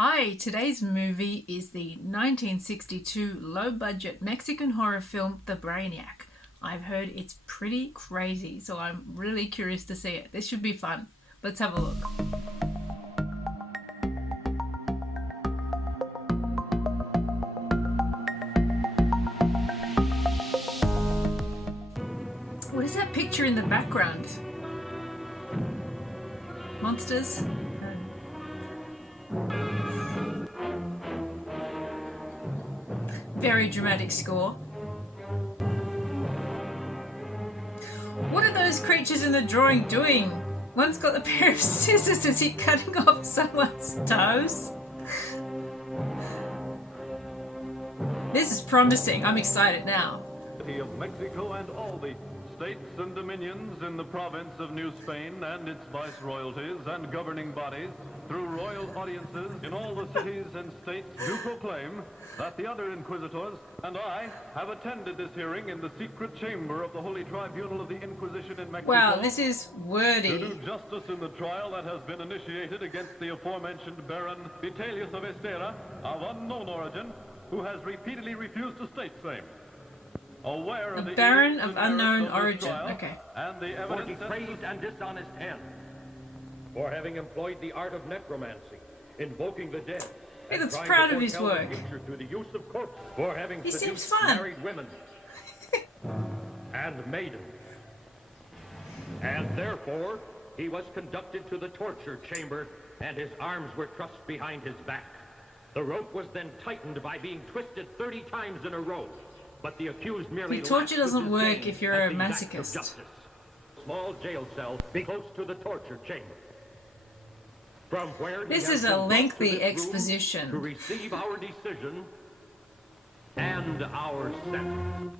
Hi, today's movie is the 1962 low-budget Mexican horror film, The Brainiac. I've heard it's pretty crazy, so I'm really curious to see it. This should be fun. Let's have a look. What is that picture in the background? Monsters? Very dramatic score. What are those creatures in the drawing doing? One's got a pair of scissors. Is he cutting off someone's toes? This is promising. I'm excited now. Of Mexico and all the states and dominions in the province of New Spain and its viceroyalties and governing bodies through royal audiences in all the cities and states do proclaim that the other inquisitors and I have attended this hearing in the secret chamber of the Holy Tribunal of the Inquisition in Mexico. Wow, this is wordy. To do justice in the trial that has been initiated against the aforementioned Baron Vitelius of Estera, of unknown origin, who has repeatedly refused to state same. Aware of the Baron of unknown origin. Okay. And the For evidence depraved and dishonest hand, for having employed the art of necromancy, invoking the dead. He looks and proud trying of to his foretell work. the future through the use of corpses, for having He seems seduced fun. married women and maidens, and therefore he was conducted to the torture chamber, and his arms were thrust behind his back. The rope was then tightened by being twisted 30 times in a row. But the accused merely The torture laughed doesn't with work disdain if you're at a the act of masochist. justice. Small jail cell close to the torture chamber. From where he This has is a been brought to lengthy this room exposition. to receive our decision and our sentence.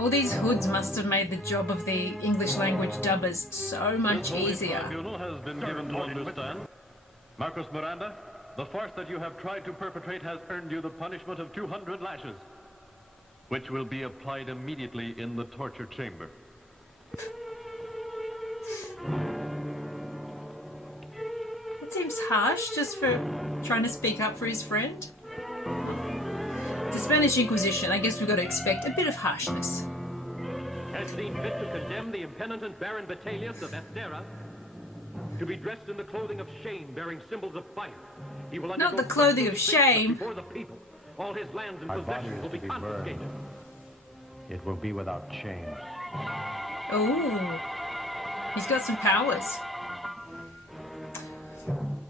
All these hoods must have made the job of the English language dubbers so much Holy easier. Tribunal has been given to understand. Marcos Miranda, the farce that you have tried to perpetrate has earned you the punishment of 200 lashes, which will be applied immediately in the torture chamber. It seems harsh just for trying to speak up for his friend. It's the Spanish Inquisition. I guess we've got to expect a bit of harshness. Has seen fit to condemn the impenitent Baron Vitelius of Estera to be dressed in the clothing of shame, bearing symbols of fire. He will Not the clothing of shame. before the people. All his lands and Our possessions body will is be to be burned. confiscated. It will be without shame. Oh, he's got some powers.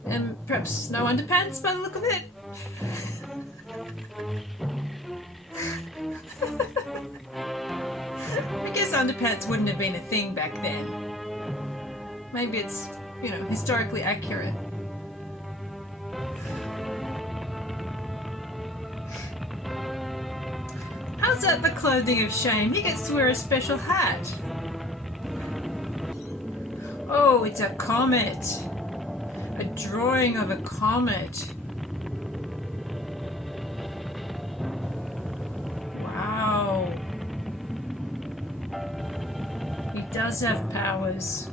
And perhaps no underpants by the look of it. I guess underpants wouldn't have been a thing back then. Maybe it's, historically accurate. How's that the clothing of shame? He gets to wear a special hat. Oh, it's a comet. A drawing of a comet. Wow. He does have powers.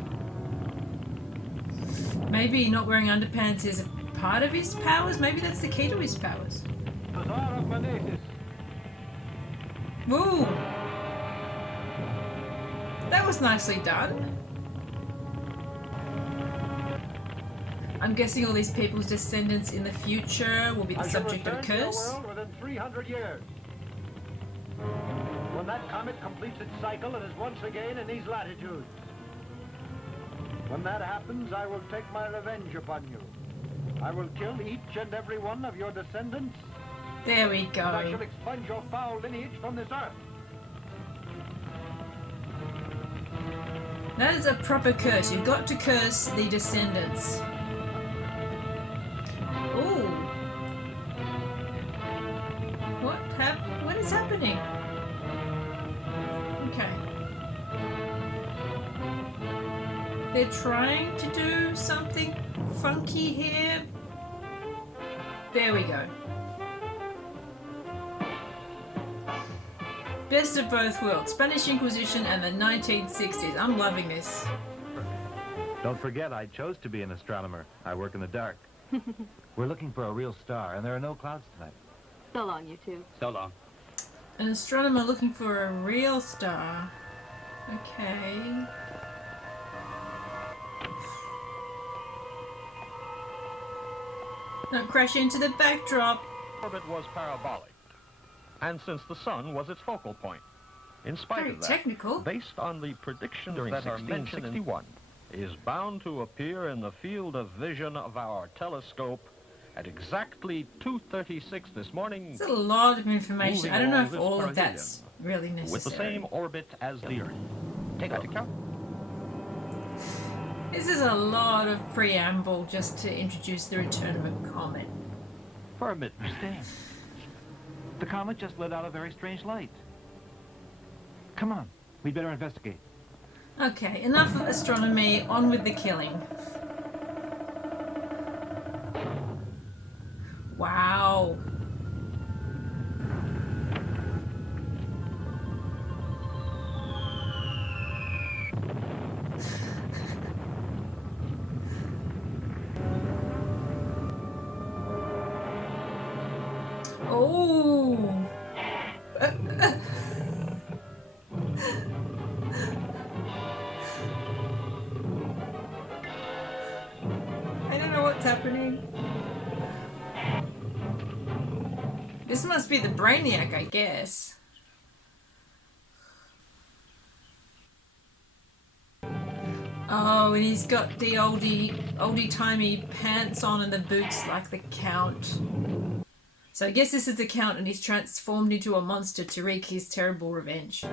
Maybe not wearing underpants is a part of his powers? Maybe that's the key to his powers. Woo! That was nicely done. I'm guessing all these people's descendants in the future will be the subject of a curse. Within 300 years. When that comet completes its cycle and is once again in these latitudes. When that happens, I will take my revenge upon you. I will kill each and every one of your descendants. There we And I go. shall expunge your foul lineage from this earth. That is a proper curse. You've got to curse the descendants. Ooh. What is happening? Okay. They're trying to do something funky here. There we go. Best of both worlds. Spanish Inquisition and the 1960s. I'm loving this. Don't forget, I chose to be an astronomer. I work in the dark. We're looking for a real star, and there are no clouds tonight. So long, you two. So long. An astronomer looking for a real star. Okay. Don't crash into the backdrop. Orbit was parabolic, and since the sun was its focal point. In spite Very of that, technical. based on the predictions During that are mentioned 1661, is bound to appear in the field of vision of our telescope at exactly 2:36 this morning, It's a lot of information. Moving I don't know along if this all of perihelion that's really necessary. with the same orbit as the Earth. Take that account. This is a lot of preamble just to introduce the return of a comet. For a minute, stand. The comet just let out a very strange light. Come on, we'd better investigate. Okay, enough of astronomy, on with the killing. Wow. Oh. I don't know what's happening. This must be the Brainiac, I guess. Oh, and he's got the oldie-timey pants on and the boots like the Count. So I guess this is the Count and he's transformed into a monster to wreak his terrible revenge.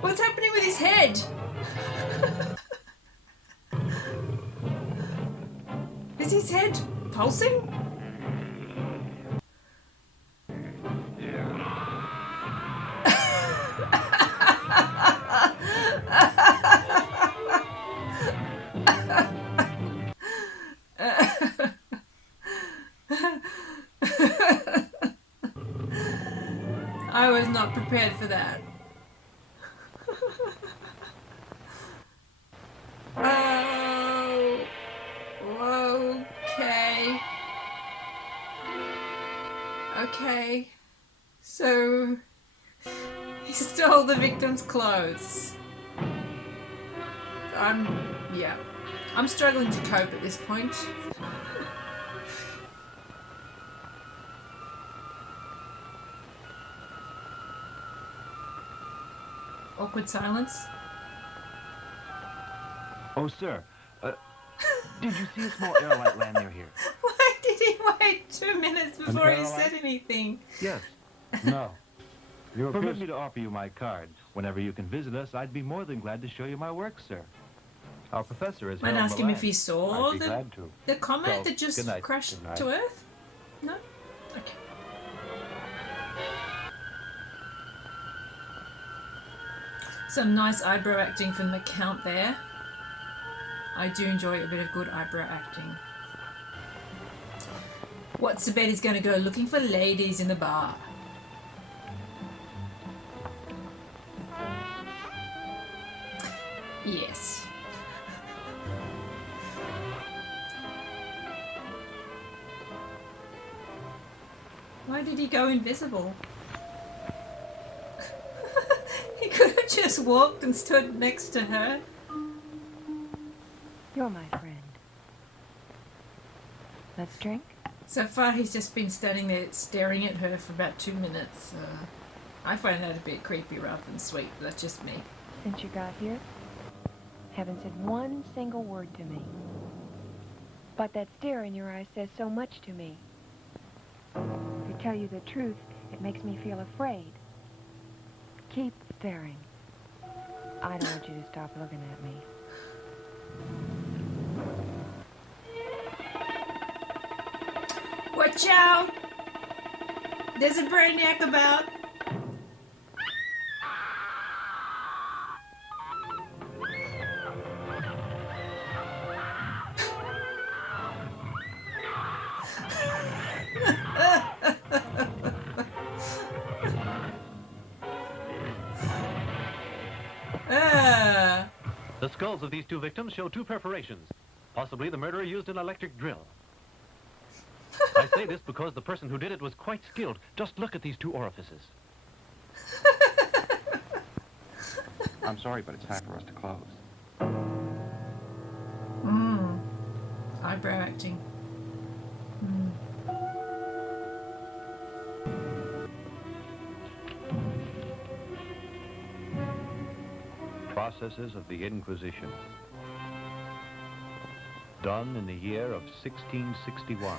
What's happening with his head? Is his head pulsing? I was not prepared for that. Oh, okay. Okay. So he stole the victim's clothes. I'm struggling to cope at this point. Awkward silence. Oh, sir, did you see a small aerolite land near here? Why did he wait 2 minutes before he aerolite? said anything? Yes. No. You appear... Permit me to offer you my card. Whenever you can visit us, I'd be more than glad to show you my work, sir. Our professor is here Might in ask him if Milan. he saw I'd be glad to. the comet Well, that just good night. crashed Good night. to Earth? No? Okay. Some nice eyebrow acting from the Count there. I do enjoy a bit of good eyebrow acting. What's the bet he's going to go looking for ladies in the bar? Yes. Why did he go invisible? He could have just walked and stood next to her. You're my friend. Let's drink? So far he's just been standing there staring at her for about 2 minutes. I find that a bit creepy rather than sweet, but that's just me. Since you got here, haven't said one single word to me. But that stare in your eyes says so much to me. To tell you the truth, it makes me feel afraid. Keep staring. I don't want you to stop looking at me. Watch out! There's a Brainiac about. The skulls of these two victims show two perforations. Possibly the murderer used an electric drill. I say this because the person who did it was quite skilled. Just look at these two orifices. I'm sorry, but it's time for us to close. Eyebrow acting. Processes of the Inquisition. Done in the year of 1661.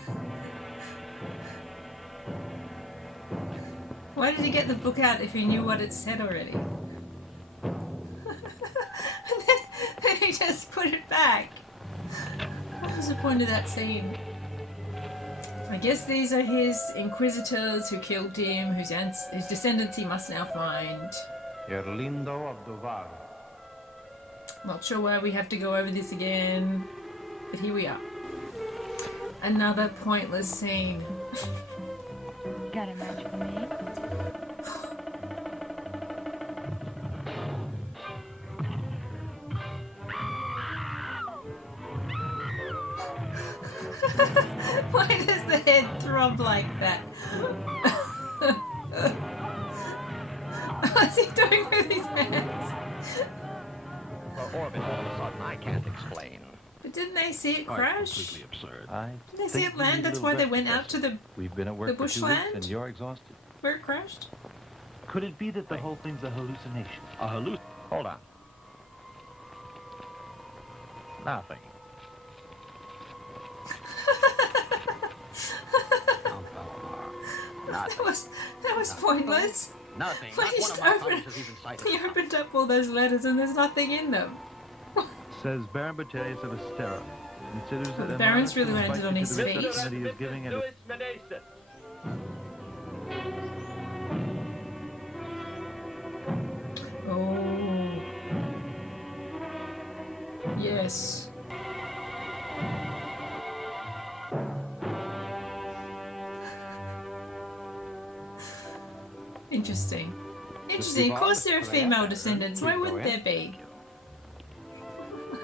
Why did he get the book out if he knew what it said already? And then he just put it back. What was the point of that scene? I guess these are his inquisitors who killed him, whose descendants he must now find. Erlindo of Duval. Not sure why we have to go over this again, but here we are. Another pointless scene. Got a match for me? Why does the head throb like that? What's he doing with his hands? The orbit all of a sudden, I can't explain. But didn't they see it crash? Completely absurd. Didn't they see it land? That's why they went out to the We've been at work the for 2 weeks bushland? and you're exhausted. where it crashed. Could it be that the whole thing's a hallucination? A Hold on. Nothing. That was pointless. Nothing. Well, Not you one just of my opened- thumbs has even cited. He opened up all those letters and there's nothing in them. Says Baron Vitelius of Estera. Considers it The an Baron's honor to really invite landed on you his to the feet. reception that he is giving at Oh. Yes. Interesting. Interesting. Of course there are female descendants. Why wouldn't there be?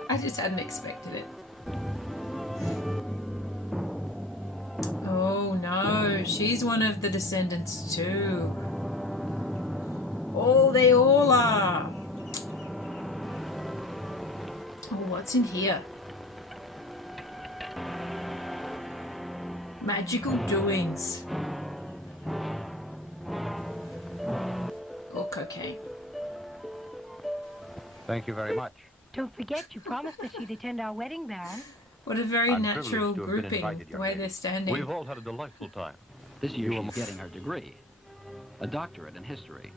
I just hadn't expected it. Oh no, she's one of the descendants too. Oh, they all are. Oh, what's in here? Magical doings. Or cocaine. Thank you very much. Don't forget, you promised that she'd attend our wedding, Baron. What a very I'm natural privileged to have been grouping, invited, the young way lady. they're standing. We've all had a delightful time. This year she's getting her degree. A doctorate in history.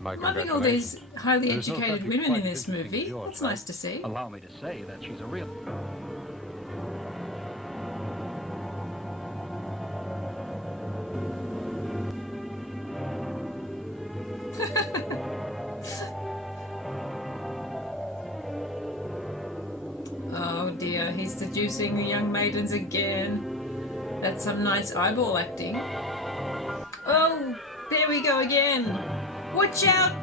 My Loving all these highly There's no educated subject women quite in as this interesting movie. as yours, That's right? nice to see. Allow me to say that she's a real... Oh dear, he's seducing the young maidens again. That's some nice eyeball acting. Oh, there we go again. Watch out!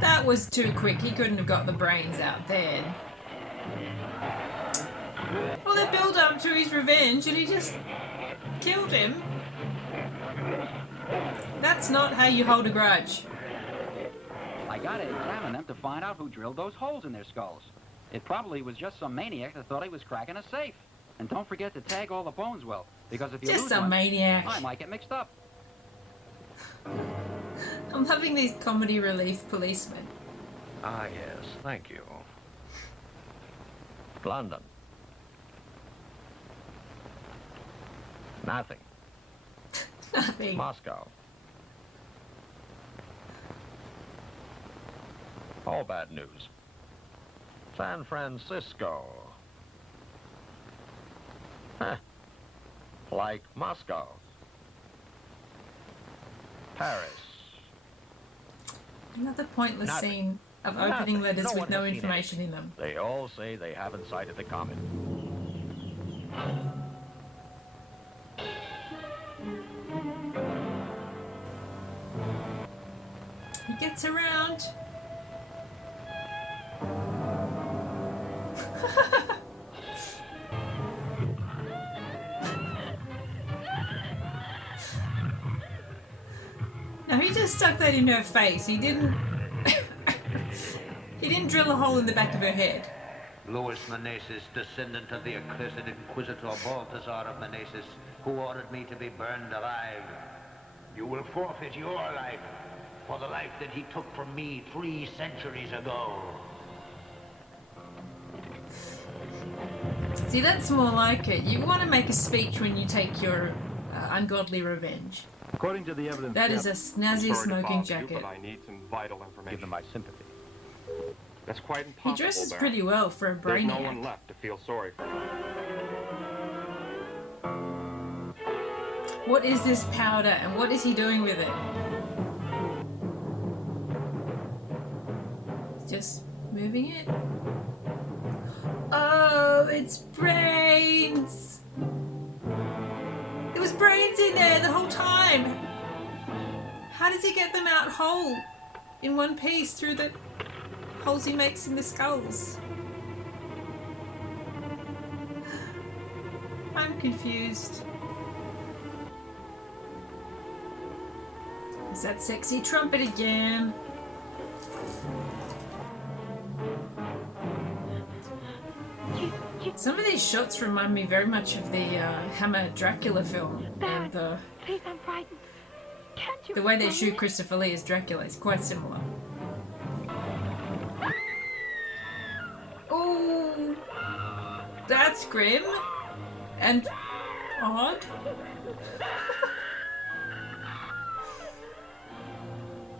That was too quick. He couldn't have got the brains out then. Well, the build up to his revenge and he just killed him. That's not how you hold a grudge. I gotta examine them to find out who drilled those holes in their skulls. It probably was just some maniac that thought he was cracking a safe. And don't forget to tag all the bones well, because if you Just lose some one, maniac. I might get mixed up. I'm loving these comedy relief policemen. Ah, yes, thank you. London. Nothing. Nothing. Moscow. All bad news. San Francisco. Huh. Like Moscow. Paris. Another pointless Nothing. scene of Nothing. opening letters No with one no has seen information in them. They all say they haven't sighted the comet. He gets around. No, he just stuck that in her face. He didn't. He didn't drill a hole in the back of her head. Louis Meneses, descendant of the accursed Inquisitor Balthazar of Meneses, who ordered me to be burned alive. You will forfeit your life for the life that he took from me 3 centuries ago. See, that's more like it. You want to make a speech when you take your ungodly revenge. According to the evidence, That is a snazzy Sorry to smoking bother you, jacket. but I need some vital information. Give them my sympathy. That's quite He impossible, dresses Baron. pretty well for a There's no one Brainiac. left to feel sorry for. What is this powder and what is he doing with it? Just moving it? Oh, it's brains! There was brains in there the whole time! How does he get them out whole? In one piece through the holes he makes in the skulls? I'm confused. Is that sexy trumpet again? Some of these shots remind me very much of the Hammer Dracula film, and Please, I'm frightened. Can't you the way they explain shoot Christopher Lee as Dracula is quite similar. Oh, that's grim and odd.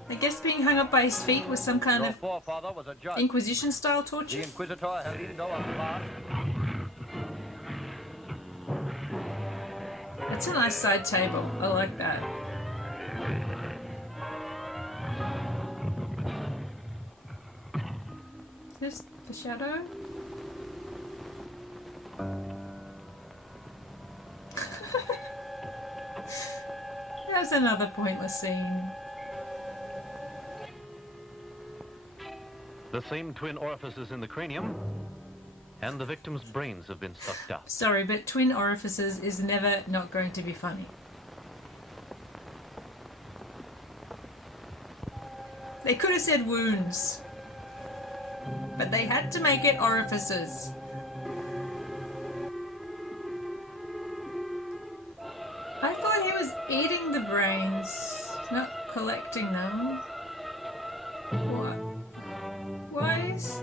I guess being hung up by his feet was some kind Your of forefather was a judge. Inquisition-style The torture. Inquisitor Helindo of Milan. That's a nice side table. I like that. This the shadow. That was another pointless scene. The same twin orifices in the cranium, and the victim's brains have been sucked out. Sorry, but twin orifices is never not going to be funny. They could have said wounds, but they had to make it orifices. I thought he was eating the brains, not collecting them. What? Why is...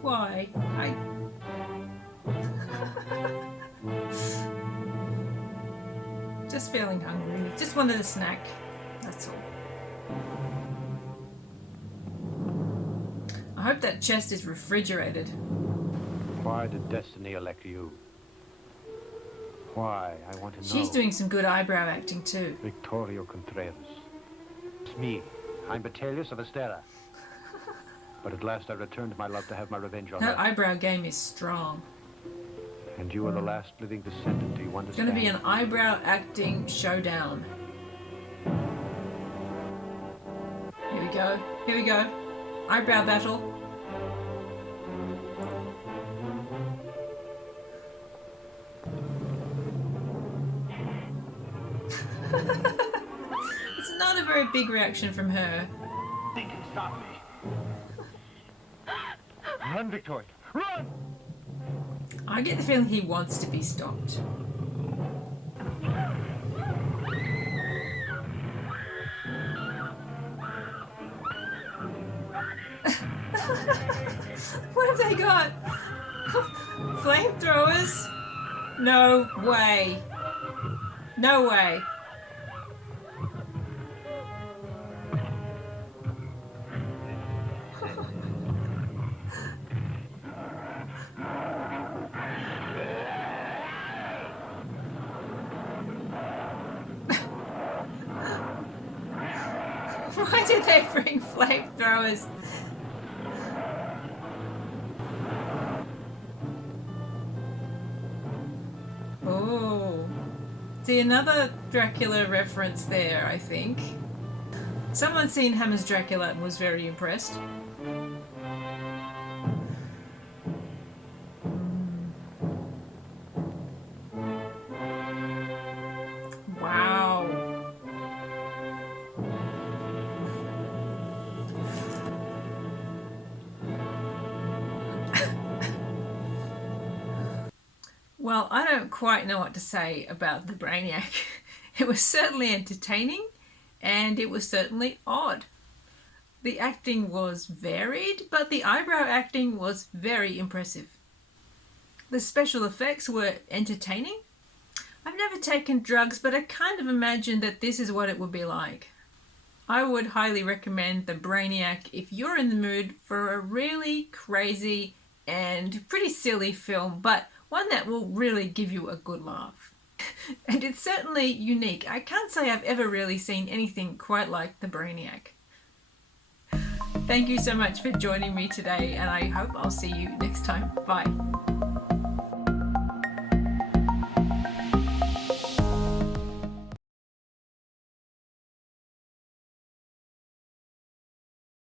Why? Just feeling hungry. Just wanted a snack. That's all. I hope that chest is refrigerated. Why did destiny elect you? Why? I want to know. She's doing some good eyebrow acting too. Victorio Contreras. It's me. I'm Vitelius of Estera. But at last I returned, my love, to have my revenge on Her her. eyebrow game is strong. And you are the last living descendant, do you It's understand? going to be an eyebrow acting showdown. Here we go. Here we go. Eyebrow battle. It's not a very big reaction from her. They can stop me. Run, Victoria, run! I get the feeling he wants to be stopped. What have they got? Flamethrowers? No way. No way. Why did they bring flamethrowers? Oh. See, another Dracula reference there, I think. Someone seen Hammer's Dracula and was very impressed. Wow. Well, I don't quite know what to say about the Brainiac. It was certainly entertaining, and it was certainly odd. The acting was varied, but the eyebrow acting was very impressive. The special effects were entertaining. I've never taken drugs, but I kind of imagined that this is what it would be like. I would highly recommend the Brainiac if you're in the mood for a really crazy and pretty silly film, but one that will really give you a good laugh. And it's certainly unique. I can't say I've ever really seen anything quite like the Brainiac. Thank you so much for joining me today, and I hope I'll see you next time. Bye.